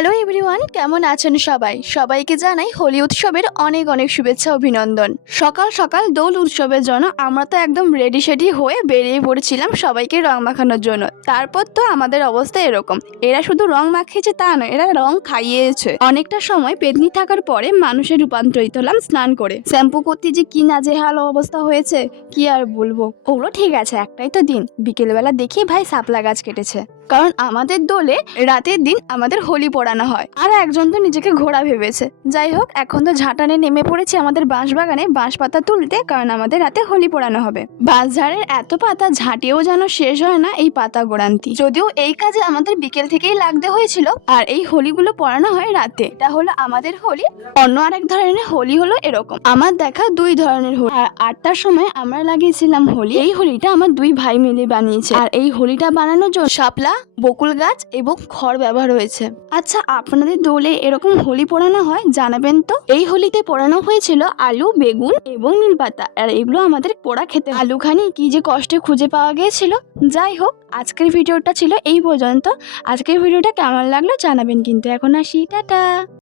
Hello everyone, কেমন আছেন সবাই? সবাইকে জানাই হোলি উৎসবের অনেক অনেক শুভেচ্ছা অভিনন্দন। সকাল সকাল দোল উৎসবের জন্য আমরা তো একদম রেডি সেডি হয়ে বেরিয়ে পড়েছিলাম সবাইকে রং মাখানোর জন্য। তারপর তো আমাদের অবস্থা এরকম, এরা শুধু রং মাখিয়েছে তা নয়, এরা রং খাইয়েছে। অনেকটা সময় পেতনি থাকার পরে মানুষে রূপান্তরিত হলাম স্নান করে। শ্যাম্পু করতে যে কি নাজেহাল অবস্থা হয়েছে কি আর বলবো। ওগুলো ঠিক আছে, একটাই তো দিন, বিকেলবেলা দেখি ভাই শাপলা গাছ কেটেছে। কারণ আমাদের দোলে রাতের দিন আমাদের হোলি পড়ানো হয়, আর একজন তো নিজেকে ঘোড়া ভেবেছে। যাই হোক, এখন তো ঝাঁটানে নেমে পড়েছি আমাদের বাঁশবাগানে বাঁশ পাতা তুলতে, কারণ আমাদের রাতে হোলি পড়ানো হবে। বাঁশঝাড়ের এত পাতা ঝাঁটিয়েও যেন শেষ হয় না এই পাতা গোড়ান্তি। যদিও এই কাজে আমাদের বিকেল থেকেই লাগতে হয়েছিল, আর এই হোলিগুলো পড়ানো হয় রাতে। এটা হলো আমাদের হোলি। অন্য আরেক ধরনের হোলি হলো এরকম, আমার দেখা দুই ধরনের হোলি। আর 8টার সময় আমরা লাগিয়েছিলাম হোলি। এই হোলিটা আমার দুই ভাই মিলে বানিয়েছে, আর এই হোলিটা বানানোর জন্য শাপলা, বকুল গাছ এবং খড় ব্যবহার হয়েছে। আচ্ছা, আপনাদের দোলে এরকম হোলি পোড়ানো হয় জানাবেন তো। এই হোলিতে পোড়ানো হয়েছিল আলু, বেগুন এবং নিমপাতা, আর এগুলো আমাদের পোড়া খেতে। আলুখানি কি যে কষ্টে খুঁজে পাওয়া গিয়েছিল। যাই হোক, আজকের ভিডিওটা ছিল এই পর্যন্ত। আজকের ভিডিওটা কেমন লাগলো জানাবেন কিন্তু। এখন আসি, টাটা।